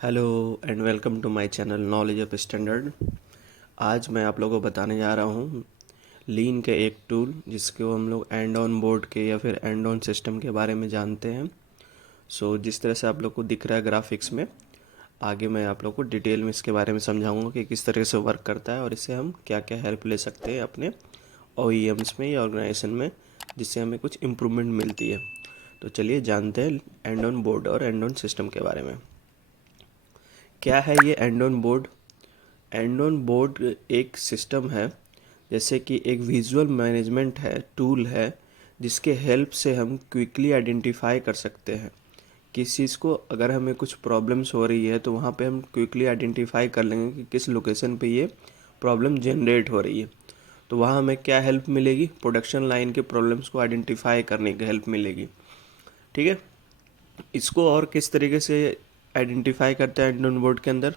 Hello and welcome to my channel knowledge of standard. आज मैं आप लोगों को बताने जा रहा हूँ लीन के एक टूल जिसको हम लोग एंड ऑन बोर्ड के या फिर एंड ऑन सिस्टम के बारे में जानते हैं। जिस तरह से आप लोग को दिख रहा है ग्राफिक्स में, आगे मैं आप लोग को डिटेल में इसके बारे में समझाऊंगा कि किस तरह से वर्क करता है और इससे हम क्या क्या हेल्प ले सकते हैं अपने OEMs में या ऑर्गेनाइजेशन में, जिससे हमें कुछ इम्प्रूवमेंट मिलती है। तो चलिए जानते हैं एंड ऑन बोर्ड और एंड ऑन सिस्टम के बारे में। क्या है ये and on board? And on board एक सिस्टम है, जैसे कि एक विजुअल मैनेजमेंट है, टूल है, जिसके हेल्प से हम क्विकली आइडेंटिफाई कर सकते हैं किस चीज़ को। अगर हमें कुछ प्रॉब्लम्स हो रही है तो वहाँ पे हम क्विकली आइडेंटिफाई कर लेंगे कि किस लोकेशन पे ये प्रॉब्लम जनरेट हो रही है। तो वहाँ हमें क्या हेल्प मिलेगी? प्रोडक्शन लाइन के प्रॉब्लम्स को आइडेंटिफाई करने की हेल्प मिलेगी। ठीक है, इसको और किस तरीके से आइडेंटिफाई करते हैं एंड ऑन बोर्ड के अंदर?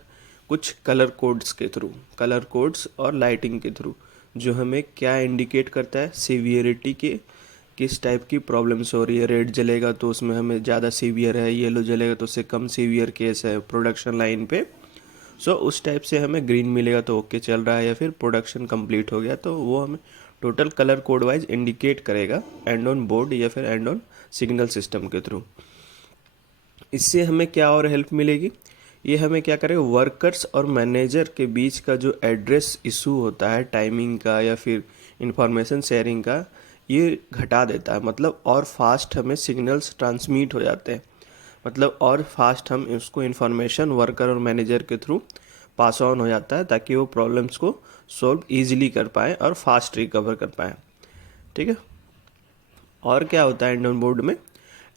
कुछ कलर कोड्स के थ्रू, कलर कोड्स और लाइटिंग के थ्रू, जो हमें क्या इंडिकेट करता है? सीवियरिटी के, किस टाइप की प्रॉब्लम्स हो रही है। रेड जलेगा तो उसमें हमें ज़्यादा सीवियर है, येलो जलेगा तो उससे कम सीवियर केस है प्रोडक्शन लाइन पे। उस टाइप से हमें ग्रीन मिलेगा तो ओके चल रहा है, या फिर प्रोडक्शन कंप्लीट हो गया, तो वो हमें total colour code wise indicate करेगा एंड ऑन बोर्ड या फिर एंड ऑन सिग्नल सिस्टम के थ्रू। इससे हमें क्या और हेल्प मिलेगी? ये हमें क्या करेगा, वर्कर्स और मैनेजर के बीच का जो एड्रेस इशू होता है टाइमिंग का या फिर इंफॉर्मेशन शेयरिंग का, ये घटा देता है। मतलब और फास्ट हमें सिग्नल्स ट्रांसमिट हो जाते हैं, मतलब और फास्ट हम उसको इन्फॉर्मेशन वर्कर और मैनेजर के थ्रू पास ऑन हो जाता है, ताकि वो प्रॉब्लम्स को सॉल्व ईजिली कर पाएँ और फास्ट रिकवर कर पाएँ। ठीक है, और क्या होता है एंड ऑन बोर्ड में?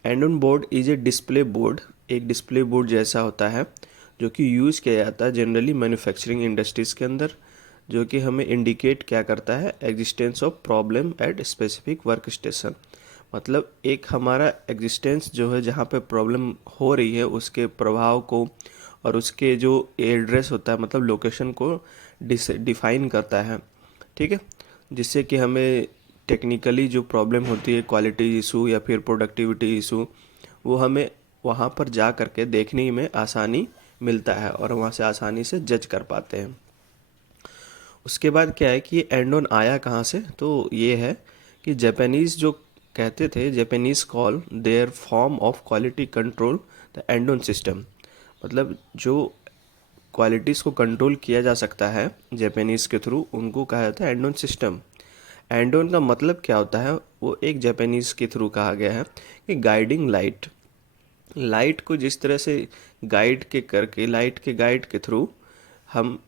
And on board is a display board, एक डिस्प्ले बोर्ड जैसा होता है, जो कि यूज़ किया जाता है जनरली मैन्युफैक्चरिंग इंडस्ट्रीज़ के अंदर, जो कि हमें इंडिकेट क्या करता है? Existence of problem at specific work station. मतलब एक हमारा एग्जिस्टेंस जो है, जहाँ पे प्रॉब्लम हो रही है उसके प्रभाव को और उसके जो एड्रेस होता है, मतलब लोकेशन को डिफाइन करता है। ठीक है, जिससे कि हमें टेक्निकली जो प्रॉब्लम होती है, क्वालिटी इशू या फिर प्रोडक्टिविटी इशू, वो हमें वहाँ पर जा कर के देखने में आसानी मिलता है और वहाँ से आसानी से जज कर पाते हैं। उसके बाद क्या है कि एंड ऑन आया कहाँ से? तो ये है कि जापानीज़ जो कहते थे, Japanese call there form of quality control the end on system. मतलब जो क्वालिटीज़ को कंट्रोल किया जा सकता है जापानीज़ के थ्रू, उनको कहा जाता है and on system. And on का मतलब क्या होता है? वो एक जापानीज़ के थ्रू कहा गया है कि गाइडिंग लाइट, लाइट को जिस तरह से गाइड के करके, लाइट के गाइड के थ्रू हम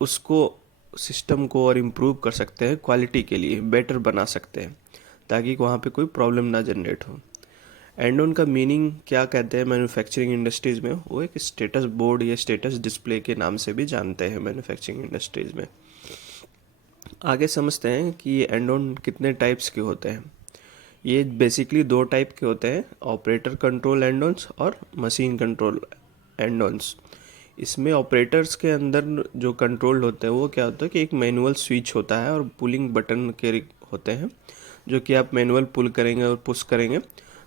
उसको, सिस्टम को और इम्प्रूव कर सकते हैं, क्वालिटी के लिए बेटर बना सकते हैं, ताकि वहाँ पे कोई प्रॉब्लम ना जनरेट हो। एंड ऑन का मीनिंग क्या कहते हैं मैन्युफैक्चरिंग इंडस्ट्रीज़ में? वो एक स्टेटस बोर्ड या स्टेटस डिस्प्ले के नाम से भी जानते हैं मैन्युफैक्चरिंग इंडस्ट्रीज़ में। आगे समझते हैं कि ये एंड ऑन कितने टाइप्स के होते हैं। ये बेसिकली दो टाइप के होते हैं, ऑपरेटर कंट्रोल एंड ऑन्स और मशीन कंट्रोल एंड ऑन्स। इसमें ऑपरेटर्स के अंदर जो कंट्रोल होते हैं वो क्या होता है कि एक मैनुअल स्विच होता है और पुलिंग बटन के होते हैं, जो कि आप मैनुअल पुल करेंगे और पुश करेंगे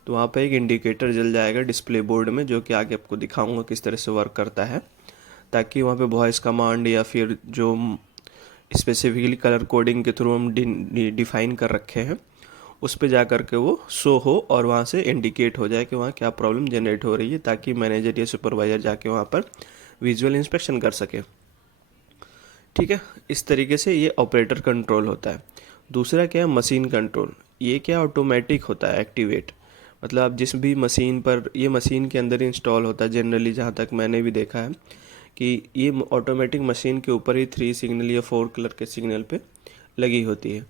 तो वहाँ पे एक इंडिकेटर जल जाएगा डिस्प्ले बोर्ड में, जो कि आगे आपको दिखाऊंगा किस तरह से वर्क करता है, ताकि वहाँ पे वॉइस कमांड या फिर जो स्पेसिफिकली कलर कोडिंग के थ्रू हम डिफाइन कर रखे हैं, उस पे जा कर के वो शो हो और वहाँ से इंडिकेट हो जाए कि वहाँ क्या प्रॉब्लम जनरेट हो रही है, ताकि मैनेजर या सुपरवाइजर जाके वहाँ पर विजुअल इंस्पेक्शन कर सके। ठीक है, इस तरीके से ये ऑपरेटर कंट्रोल होता है। दूसरा क्या है? Machine control. ये क्या, ऑटोमेटिक होता है, एक्टिवेट। मतलब आप जिस भी मशीन पर, ये मशीन के अंदर इंस्टॉल होता है जनरली, जहाँ तक मैंने भी देखा है कि ये ऑटोमेटिक मशीन के ऊपर ही 3 सिग्नल या 4 कलर के सिग्नल पे लगी होती है।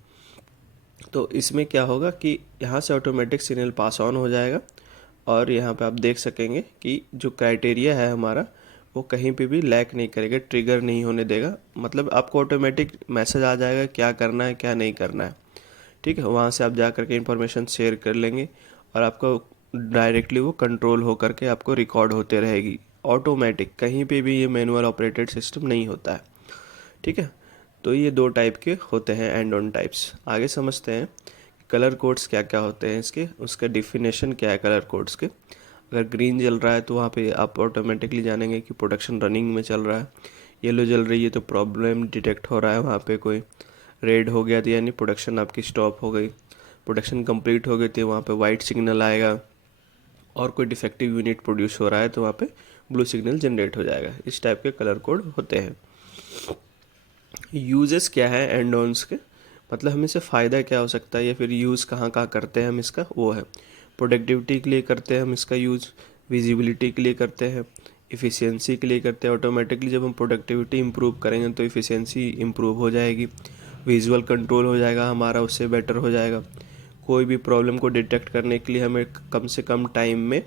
तो इसमें क्या होगा कि यहाँ से ऑटोमेटिक सिग्नल पास ऑन हो जाएगा और यहाँ पे आप देख सकेंगे कि जो क्राइटेरिया है हमारा, वो कहीं पे भी लैक नहीं करेगा, ट्रिगर नहीं होने देगा। मतलब आपको ऑटोमेटिक मैसेज आ जाएगा क्या करना है क्या नहीं करना है। ठीक है, वहाँ से आप जा करके इन्फॉर्मेशन शेयर कर लेंगे और आपको डायरेक्टली वो कंट्रोल हो करके आपको रिकॉर्ड होते रहेगी ऑटोमेटिक। कहीं पे भी ये मैनुअल ऑपरेटेड सिस्टम नहीं होता है। ठीक है, तो ये दो टाइप के होते हैं एंड ऑन टाइप्स। आगे समझते हैं कलर कोड्स क्या क्या होते हैं इसके, उसका डिफिनेशन क्या है कलर कोड्स के। अगर ग्रीन जल रहा है तो वहाँ पे आप ऑटोमेटिकली जानेंगे कि प्रोडक्शन रनिंग में चल रहा है। येलो जल रही है तो प्रॉब्लम डिटेक्ट हो रहा है वहाँ पे कोई। रेड हो गया तो यानी प्रोडक्शन आपकी स्टॉप हो गई। प्रोडक्शन कंप्लीट हो गई तो वहाँ पे वाइट सिग्नल आएगा। और कोई डिफेक्टिव यूनिट प्रोड्यूस हो रहा है तो वहाँ पे ब्लू सिग्नल जनरेट हो जाएगा। इस टाइप के कलर कोड होते हैं। यूजेस क्या है एंड ऑन्स के, मतलब हमें से फ़ायदा क्या हो सकता है या फिर यूज़ कहाँ कहाँ करते हैं हम इसका, वो है प्रोडक्टिविटी के लिए करते हैं हम इसका यूज़, विजिबिलिटी के लिए करते हैं, इफ़िशियंसी के लिए करते हैं। ऑटोमेटिकली जब हम प्रोडक्टिविटी इंप्रूव करेंगे तो इफ़िशियंसी इंप्रूव हो जाएगी, विजुअल कंट्रोल हो जाएगा हमारा, उससे बेटर हो जाएगा। कोई भी प्रॉब्लम को डिटेक्ट करने के लिए हमें कम से कम टाइम में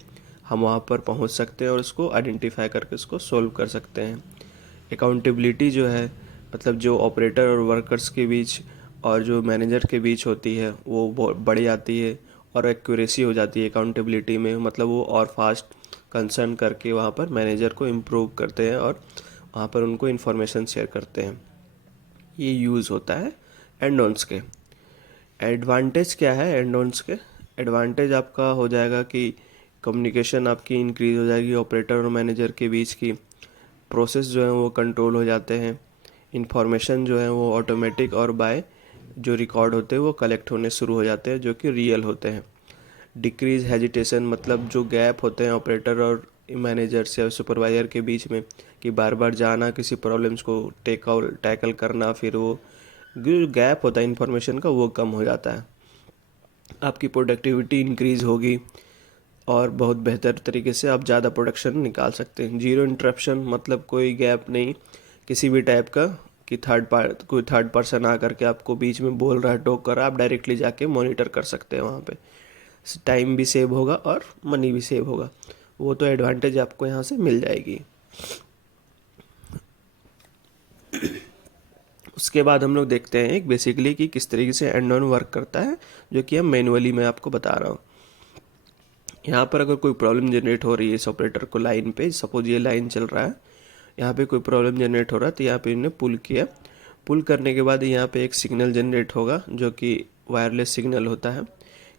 हम वहाँ पर पहुँच सकते हैं और उसको आइडेंटिफाई करके उसको सोल्व कर सकते हैं। अकाउंटेबिलिटी जो है, मतलब जो ऑपरेटर और वर्कर्स के बीच और जो मैनेजर के बीच होती है वो बहुत बढ़ जाती है और एक्यूरेसी हो जाती है अकाउंटेबिलिटी में। मतलब वो और फास्ट कंसर्न करके वहाँ पर मैनेजर को इम्प्रूव करते हैं और वहाँ पर उनको इन्फॉर्मेशन शेयर करते हैं। ये यूज़ होता है एंड ऑन्स के। एडवांटेज क्या है एंड ऑन्स के? एडवांटेज आपका हो जाएगा कि कम्युनिकेशन आपकी इंक्रीज़ हो जाएगी ऑपरेटर और मैनेजर के बीच की। प्रोसेस जो है वो कंट्रोल हो जाते हैं। इंफॉर्मेशन जो है वो ऑटोमेटिक और बाय जो रिकॉर्ड होते हैं वो कलेक्ट होने शुरू हो जाते हैं जो कि रियल होते हैं। डिक्रीज हेजिटेशन, मतलब जो गैप होते हैं ऑपरेटर और मैनेजर से सुपरवाइजर के बीच में कि बार बार जाना किसी प्रॉब्लम्स को टैकल करना, फिर वो जो गैप होता है इन्फॉर्मेशन का वो कम हो जाता है। आपकी प्रोडक्टिविटी इंक्रीज़ होगी और बहुत बेहतर तरीके से आप ज़्यादा प्रोडक्शन निकाल सकते हैं। जीरो इंटरप्शन, मतलब कोई गैप नहीं किसी भी टाइप का कि कोई थर्ड पर्सन आकर के आपको बीच में बोल रहा है, टोक कर रहा है, आप डायरेक्टली जाके मॉनिटर कर सकते हैं वहाँ पे। टाइम भी सेव होगा और मनी भी सेव होगा। वो तो एडवांटेज आपको यहाँ से मिल जाएगी। उसके बाद हम लोग देखते हैं बेसिकली कि किस तरीके से एंड ऑन वर्क करता है, जो कि हम मैनुअली मैं आपको बता रहा हूँ। यहाँ पर अगर कोई प्रॉब्लम जनरेट हो रही है इस ऑपरेटर को लाइन पे, सपोज ये लाइन चल रहा है, यहाँ पे कोई प्रॉब्लम जनरेट हो रहा है तो यहाँ पे इन्हें पुल किया। पुल करने के बाद यहाँ पे एक सिग्नल जनरेट होगा जो कि वायरलेस सिग्नल होता है।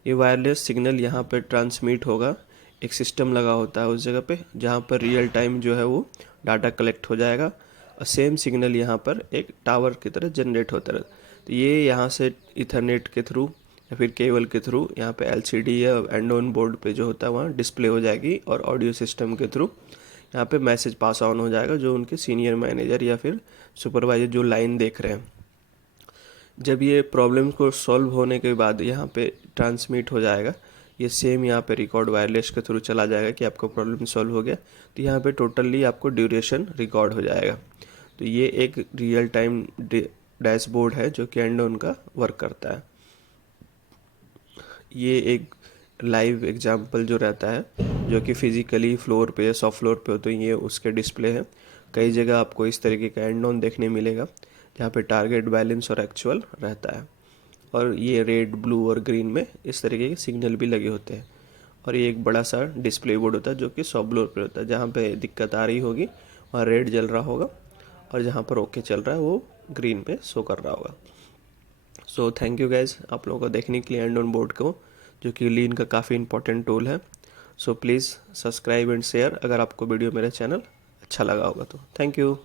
ये वायरलेस सिग्नल यहाँ पे ट्रांसमिट होगा। एक सिस्टम लगा होता है उस जगह पे जहाँ पर रियल टाइम जो है वो डाटा कलेक्ट हो जाएगा और सेम सिग्नल यहाँ पर एक टावर की तरह जनरेट होता है। तो ये यहाँ से इथरनेट के थ्रू या फिर केबल के थ्रू यहाँ पे एलसीडी या एंड ऑन बोर्ड पे जो होता है वहाँ डिस्प्ले हो जाएगी और ऑडियो सिस्टम के थ्रू यहाँ पे मैसेज पास ऑन हो जाएगा जो उनके सीनियर मैनेजर या फिर सुपरवाइजर जो लाइन देख रहे हैं। जब ये प्रॉब्लम को सॉल्व होने के बाद यहाँ पे ट्रांसमिट हो जाएगा, ये सेम यहाँ पे रिकॉर्ड वायरलेस के थ्रू चला जाएगा कि आपका प्रॉब्लम सॉल्व हो गया। तो यहाँ पे टोटली आपको ड्यूरेशन रिकॉर्ड हो जाएगा। तो ये एक रियल टाइम डैशबोर्ड है जो कि एंड ऑन का वर्क करता है। ये एक लाइव एग्जांपल जो रहता है जो कि फिज़िकली फ्लोर पे या सॉफ्ट फ्लोर पे हो तो ये उसके डिस्प्ले है। कई जगह आपको इस तरीके का एंड ऑन देखने मिलेगा जहाँ पे टारगेट, बैलेंस और एक्चुअल रहता है। और ये रेड, ब्लू और ग्रीन में इस तरीके के सिग्नल भी लगे होते हैं। और ये एक बड़ा सा डिस्प्ले बोर्ड होता है जो कि सॉफ्ट फ्लोर पे होता है। जहाँ पे दिक्कत आ रही होगी वहाँ रेड जल रहा होगा और जहाँ पर ओके चल रहा है वो ग्रीन पे शो कर रहा होगा। सो थैंक यू गाइज आप लोगों को देखने के लिए एंड ऑन बोर्ड को, जो कि लीन का काफ़ी इंपॉर्टेंट टूल है। So please subscribe and share अगर आपको वीडियो मेरा चैनल अच्छा लगा होगा तो। Thank you.